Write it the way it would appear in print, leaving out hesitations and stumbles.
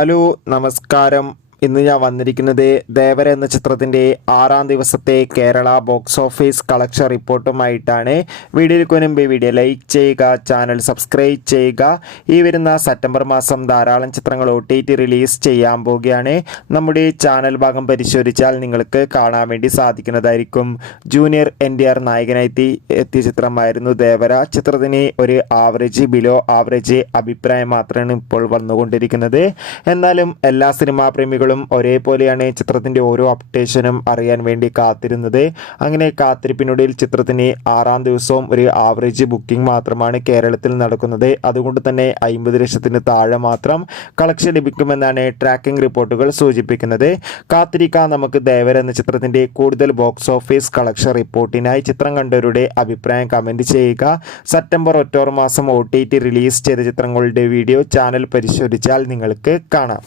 Hello നമസ്കാരം. ഇന്ന് ഞാൻ വന്നിരിക്കുന്നത് ദേവര എന്ന ചിത്രത്തിൻ്റെ 6-ാം ദിവസത്തെ കേരള ബോക്സ് ഓഫീസ് കളക്ഷൻ റിപ്പോർട്ടുമായിട്ടാണ്. വീഡിയോയ്ക്ക് മുൻപ് വീഡിയോ ലൈക്ക് ചെയ്യുക, ചാനൽ സബ്സ്ക്രൈബ് ചെയ്യുക. ഈ വരുന്ന സെപ്റ്റംബർ മാസം ധാരാളം ചിത്രങ്ങൾ OTT റിലീസ് ചെയ്യാൻ പോവുകയാണ്. നമ്മുടെ ചാനൽ ഭാഗം പരിശോധിച്ചാൽ നിങ്ങൾക്ക് കാണാൻ വേണ്ടി സാധിക്കുന്നതായിരിക്കും. ജൂനിയർ NTR നായകനായി എത്തിയ ചിത്രമായിരുന്നു ദേവര. ചിത്രത്തിന് ഒരു ബിലോ ആവറേജ് അഭിപ്രായം മാത്രമാണ് ഇപ്പോൾ വന്നുകൊണ്ടിരിക്കുന്നത്. എന്നാലും എല്ലാ സിനിമാ പ്രേമികളും ഒരേപോലെയാണ് ചിത്രത്തിൻ്റെ ഓരോ അപ്ഡേഷനും അറിയാൻ വേണ്ടി കാത്തിരുന്നത്. അങ്ങനെ കാത്തിരിപ്പിനൊടുവിൽ ചിത്രത്തിന് 6-ാം ദിവസവും ഒരു ആവറേജ് ബുക്കിംഗ് മാത്രമാണ് കേരളത്തിൽ നടക്കുന്നത്. അതുകൊണ്ട് തന്നെ 50 ലക്ഷത്തിന് താഴെ മാത്രം കളക്ഷൻ ലഭിക്കുമെന്നാണ് ട്രാക്കിംഗ് റിപ്പോർട്ടുകൾ സൂചിപ്പിക്കുന്നത്. കാത്തിരിക്കാം നമുക്ക് ദേവര എന്ന ചിത്രത്തിൻ്റെ കൂടുതൽ ബോക്സ് ഓഫീസ് കളക്ഷൻ റിപ്പോർട്ടിനായി. ചിത്രം കണ്ടവരുടെ അഭിപ്രായം കമൻറ്റ് ചെയ്യുക. സെപ്റ്റംബർ ഒക്ടോബർ മാസം OTT റിലീസ് ചെയ്ത ചിത്രങ്ങളുടെ വീഡിയോ ചാനൽ പരിശോധിച്ചാൽ നിങ്ങൾക്ക് കാണാം.